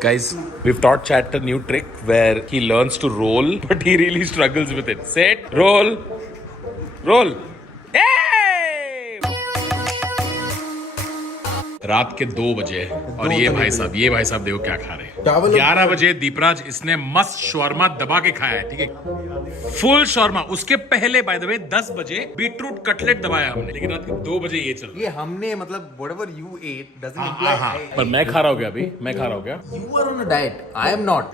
Guys, we've taught Chat a new trick where he learns to roll, but he really struggles with it. Set, roll, roll. Hey! रात के 2 बजे और ये भाई साहब देखो क्या खा रहे हैं। 11 बजे दीपराज इसने मस्त शॉर्मा दबा के खाया है, ठीक है, फुल शॉर्मा। उसके पहले बाय द वे 10 बजे बीटरूट कटलेट दबाया हमने, लेकिन रात के 2 बजे ये चल रहा है। ये हमने मतलब whatever you ate doesn't imply पर मैं खा रहा हूँ क्या अभी? मैं खा रहा हूँ क्या? you are on a diet. I am not.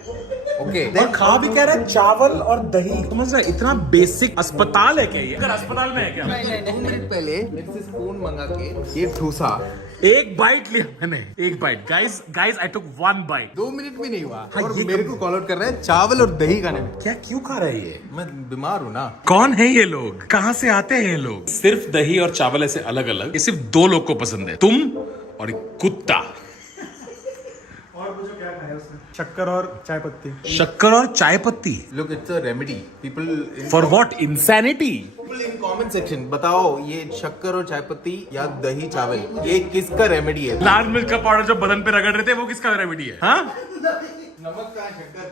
Okay. और खा भी कह रहा है चावल और दही। समझ रहा है इतना बेसिक अस्पताल है क्या ये? अगर अस्पताल में है क्या? नहीं 2 मिनट पहले मेरे से स्पून मंगा के ये ठूसा एक बाइट लिया मैंने, एक bite. Guys I took 1 bite. 2 minute भी नहीं हुआ और ये मेरे को कॉल आउट कर रहा है चावल और दही खाने में। क्या क्यों खा रहा है ये? मैं बीमार हूँ ना। कौन है ये लोग? कहाँ से आते हैं ये लोग? सिर्फ दही और चावल ऐसे अलग अलग, ये सिर्फ 2 लोग को पसंद है, तुम और एक कुत्ता। और मुझे क्या खाया उसने? शक्कर और चाय पत्ती। शक्कर और चाय पत्ती। Look, it's a remedy. People for what? Insanity. in comment section बताओ ये शक्कर और चाय पत्ती या दही चावल ये किसका रेमेडी है? लाल मिर्च का पाउडर जो बदन पे रगड़ रहे थे वो किसका रेमेडी है? हाँ? नमक का शक्कर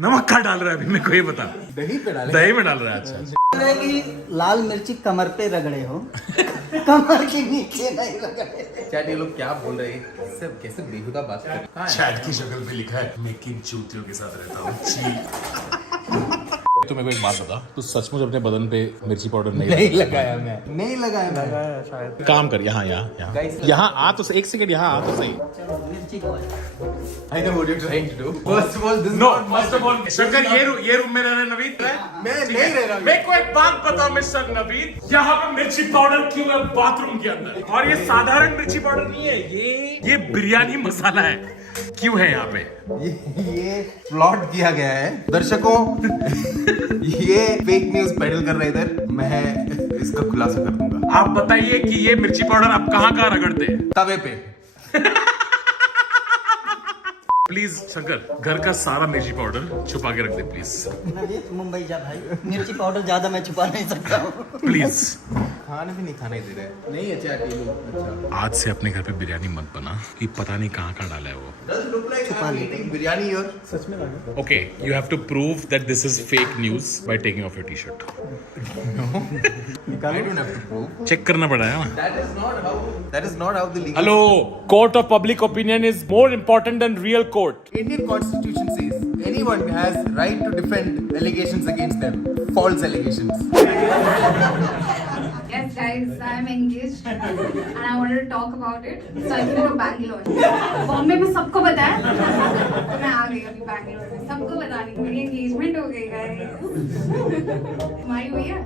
नमक का डाल रहा है अभी मेरे को ये बता। दही पे डाले। दही में डाल रहा है। अच्छा, कि लाल मिर्ची कमर पे रगड़े हो कमर के नीचे नहीं रगड़े। चैट ये लोग क्या बोल रहे हैं? सब कैसे बेहुदा बात कर रहे हैं? चैट की शक्ल पे लिखा है मैं किन चूतियों के साथ रहता हूँ। तो मेरे को एक बात बता, तू सचमुच अपने बदन पे मिर्ची पाउडर नहीं लगाया मैं शायद। काम कर, यहाँ यहाँ आ तो एक सेकंड, यहाँ आ तो सही। मिर्ची को I know what you're trying to do. First of all, this is no not my first of all Shankar ये रूम में रहना नवीन। मैं नहीं रह रहा। मेरे को एक बात बताओ मिस्टर नवीन, यहाँ पे मिर्ची पाउडर क्यों है बाथरूम के अंदर? और ये साधारण मिर्ची पाउडर नहीं है, ये बिरयानी मसाला है। क्यों है यहाँ पे? ये प्लॉट किया गया है दर्शकों। ये फेक न्यूज पेडल कर रहे इधर, मैं इसका खुलासा कर दूंगा। आप बताइए कि ये मिर्ची पाउडर आप कहाँ रगड़ते हैं? तवे पे। प्लीज शंकर, घर का सारा मिर्ची पाउडर छुपा के रख दे प्लीज। नहीं मुंबई जा भाई, मिर्ची पाउडर ज्यादा मैं छुपा नहीं सकता हूँ। प्लीज। खाने भी नहीं खाने दे रहे। नहीं अच्छा अच्छा। आज से अपने घर पे बिरयानी मत बना, कि पता नहीं कहाँ डाला है वो। Does look like I'm eating biryani here? सच में लगा। Okay, you have to prove that this is fake news by taking off your t-shirt. I don't have to prove. Check करना पड़ा है ना। That is not how the legal. Hello, court of public opinion is more important than real court. Indian constitution says anyone has right to defend allegations against them. False allegations. Yes, guys, I'm engaged and I wanted to talk about it. So I came to Bangalore. Bombay में सबको पता है, तो मैं आ गई अभी बैंगलोर में। सबको बता रही मेरी एंगेजमेंट हो गई गाइस। तुम्हारी हुई है?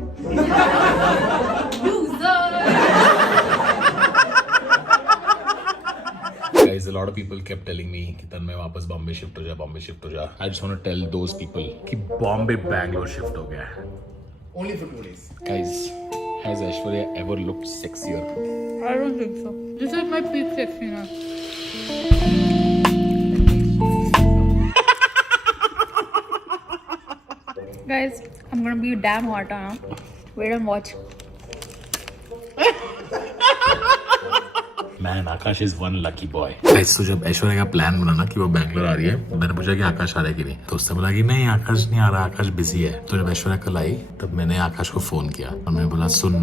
Guys, a lot of people kept telling me कि तन्मय वापस बॉम्बे शिफ्ट हो जा। I just want to tell those people कि बॉम्बे बैंगलोर शिफ्ट हो गया है। Only for 2 days. Guys, has Aishwarya ever looked sexier? I don't think so. This is my peak sexiness. Guys, I'm gonna be damn hot now. Wait and watch. Man, Akash is one lucky boy. Guys, तो जब ऐश्वर्या का plan बना ना कि वो बैंगलोर आ रही है, मैंने पूछा कि आकाश आ रहा है कि नहीं, तो उसने बोला कि नहीं आकाश नहीं आ रहा, आकाश बिजी है। तो जब ऐश्वर्या कल आई तब मैंने आकाश को फोन किया और मैंने बोला सुन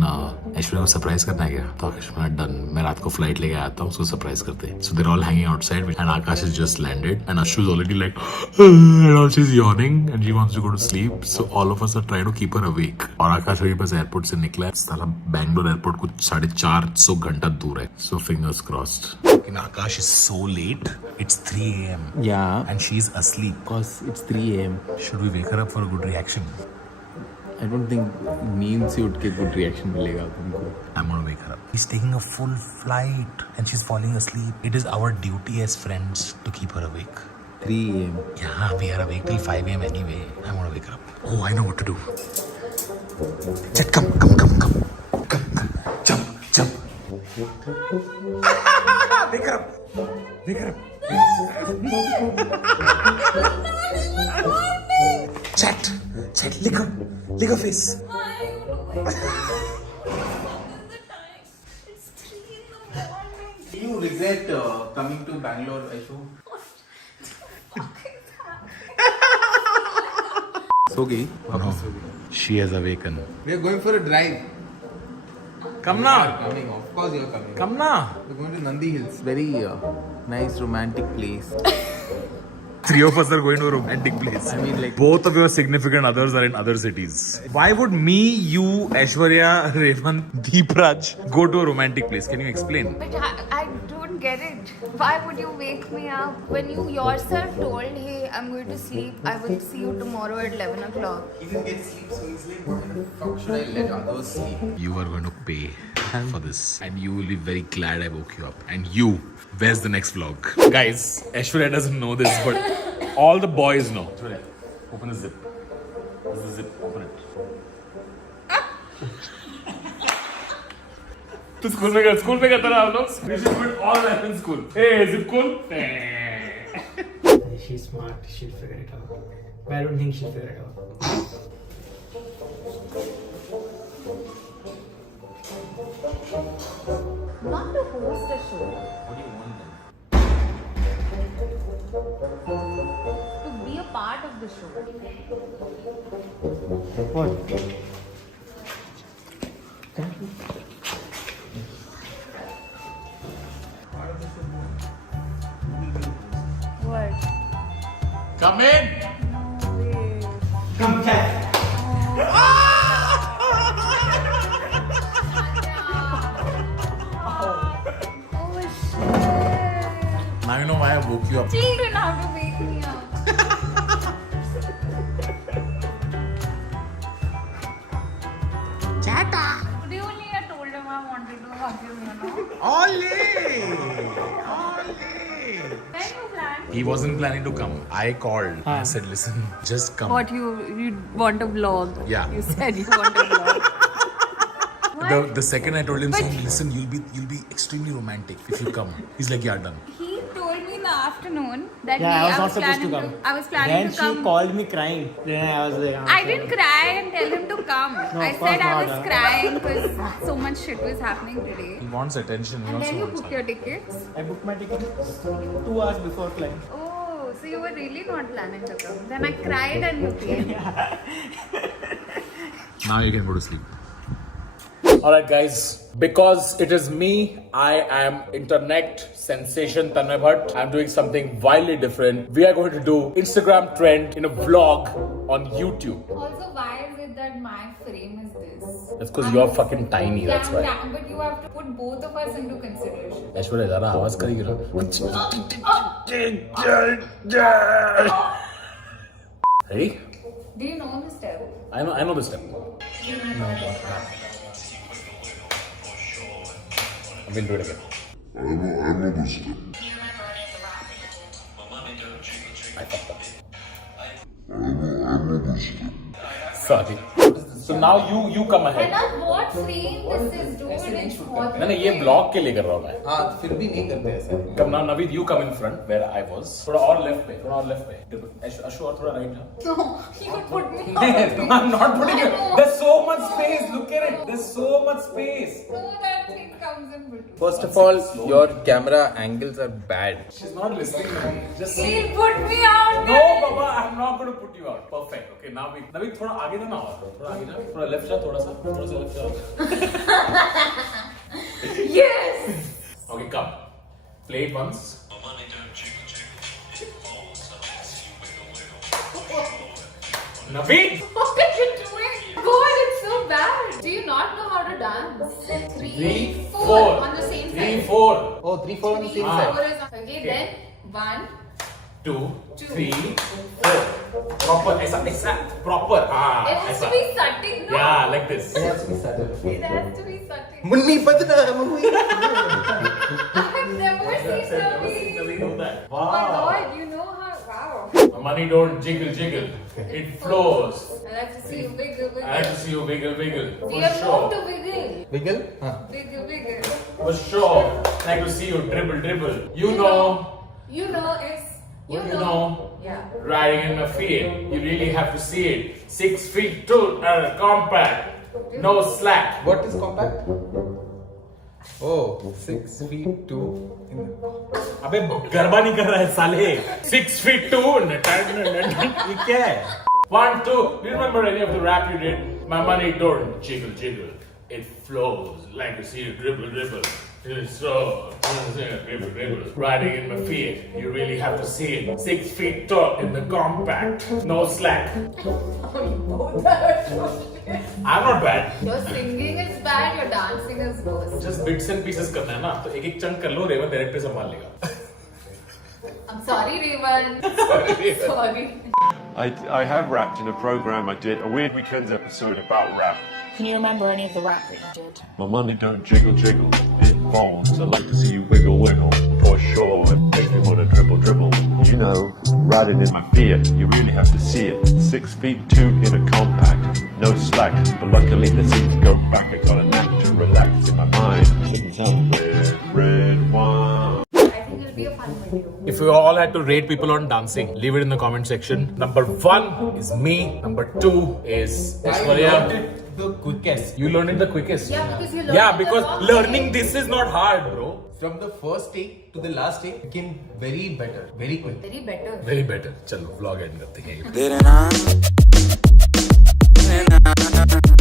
ऐश्वर्या को सरप्राइज करना है क्या? तो आकाश बोला डन, मैं रात को फ्लाइट लेके आता हूँ, उसको सरप्राइज करते। So they're all hanging outside and Akash is just landed and Ashu is already like and all she's yawning and she wants to go to sleep, so all of us are trying to keep her awake. और आकाश अभी बस airport से निकला है, साला Bangalore airport कुछ 450 घंटा दूर है। So fingers crossed. And Akash is so late. It's 3 a.m. Yeah. and she's asleep. Because it's 3 a.m. Should we wake her up for a good reaction? I don't think नींद से उठ के good reaction मिलेगा तुमको. I'm gonna wake her up. He's taking a full flight and she's falling asleep. It is our duty as friends to keep her awake. 3 a.m. Yeah, we are awake till 5 a.m. anyway. I'm gonna wake her up. Oh, I know what to do. Chat, come. Jump. Wake her up. Chat, lick her face. Do you regret coming to Bangalore, Aishu? Of सो गई वापस सो गई She has awakened. We are going for a drive. Come now. Coming, of course you are coming. Come now. We're going to Nandi Hills. Very nice romantic place. 3 of us are going to a romantic place. I mean, like, Both of your significant others are in other cities. Why would me, you, Aishwarya, Revan, Deep Raj go to a romantic place? Can you explain? But I don't get it. Why would you wake me up when you yourself told, hey, I'm going to sleep. I will see you tomorrow at 11 o'clock. he didn't get sleep, so he's like, why the fuck should I let others sleep? You are going to pay for this, and you will be very glad I woke you up. And you, where's the next vlog? Guys, Aishwarya doesn't know this, but all the boys know. Aishwarya, open the zip. This is the zip. Open it. तो school में करता रहा हम लोग. We should do it all in school. Hey, zip cool. She's smart. She'll figure it out. But I don't think she'll figure it out. Not to host a show. What do you want then? To be a part of the show. What? What? Come in. Come back. Oh shit. Now you know why I woke you up. Children have to wake me up. Today only I told him I wanted to hug him, you know. Ole! When you planned? He wasn't planning to come. I called. I said, listen, just come. What you want a vlog? Yeah. You said you want a vlog. The second I told him, But- saying, listen, you'll be extremely romantic if you come. He's like, yeah, done. He told me in the afternoon that Yeah, I was not supposed planning to come. I was planning Then to she come. called me crying. Then I was like, I didn't cry and tell him to come. No, I of course said I not, was huh? crying because so much shit was happening today. He wants attention. He And then you wants booked your tickets. I booked my ticket 2 hours before flight. Oh, so you were really not planning to come. Then I cried and you came. Now you can go to sleep. Alright guys, because it is me, I am internet sensation Tanmay Bhatt. I'm doing something wildly different. We are going to do Instagram trend in a vlog on YouTube. Also, why is it that my frame is this? That's because you're fucking tiny, that's why. Yeah, but you have to put both of us into consideration. Aishwarya, ज़रा आवाज करेगी ना. Ready? Do you know the step? I know this step. We'll do it again. I fucked up. Sorry. So now you come ahead. What frame this is, dude? It's for नहीं ये blog के लिए कर रहा हूँ मैं. हाँ फिर भी नहीं करते ऐसा. Come now, Naveed, you come in front where I was. थोड़ा और left पे. अशु और थोड़ा right now. No, you would put me on. I'm not putting it. There's so much space. Look at it. There's so much space. So that thing comes in between. First of all, your camera angles are bad. She's not listening to me. Just see. He'll put me out. No, Baba, I'm not going to put you out. Perfect. Okay, Naveed, थोड़ा आगे ना और थोड़ा आगे ना. थोड़ा left जा, थोड़ा सा left जा. Yes. Okay, come. Play it once. Naveed! What are you doing? God, it's so bad. Do you not know how to dance? 3, 4 on the same 3, side. 4. Oh, 3, 4 on the same 3, side. 4 is okay. Then 1. 2, 3, 4. Proper. ऐसा proper. It has to be subtle, no? Yeah, like this. It has to be subtle. It has to be subtle. Munni बदना Munni. I've never seen Naveed. Naveed do that. Oh my God, you know how? Wow. My money don't jiggle. It flows. I like to see you wiggle, I have wiggle. to see you wiggle. We For have moved sure. to wiggle. Wiggle? हाँ. Wiggle, wiggle. For sure. I like to see you dribble. You know. You know it's. You You know. Yeah. Riding in my feet. You really have to see it. 6 feet 2, compact. No slack. What is compact? Oh, 6 feet 2. अबे गरबा नहीं कर रहा है साले. 6 feet 2. ये क्या है? 1, 2. Do you remember any of the rap you did? My money don't jiggle, jiggle. It flows like you see it dribble, dribble. It's so dribble, dribble. Riding in my feet, you really have to see it. 6 feet tall in the compact, no slack. I'm not bad. Your singing is bad, your dancing is worse. Just bits and pieces करना है ना, तो एक एक chunk कर लो, Raven director संभाल लेगा. I'm sorry, Revan. Sorry. I have rapped in a program I did, a Weird Weekends episode about rap. Can you remember any of the rap that you did? My money don't jiggle jiggle, it falls. I like to see you wiggle wiggle, for sure. It makes me wanna dribble dribble. You know, riding in my Fiat, you really have to see it. 6 feet 2 in a compact, no slack. But luckily the seats go back. I got a nap to relax in my mind. Looking some red wine. I think it'll be a fun video. If you all had to rate people on dancing, leave it in the comment section. Number 1 is me. Number 2 is I Aishwarya. learned it the quickest. You learned it the quickest. Yeah, because you learned Yeah, it the because wrong learning way. this is not hard, bro. From the first take to the last take became very better, very quick. Very better. Very better. चलो vlog end करते हैं. Didn't I?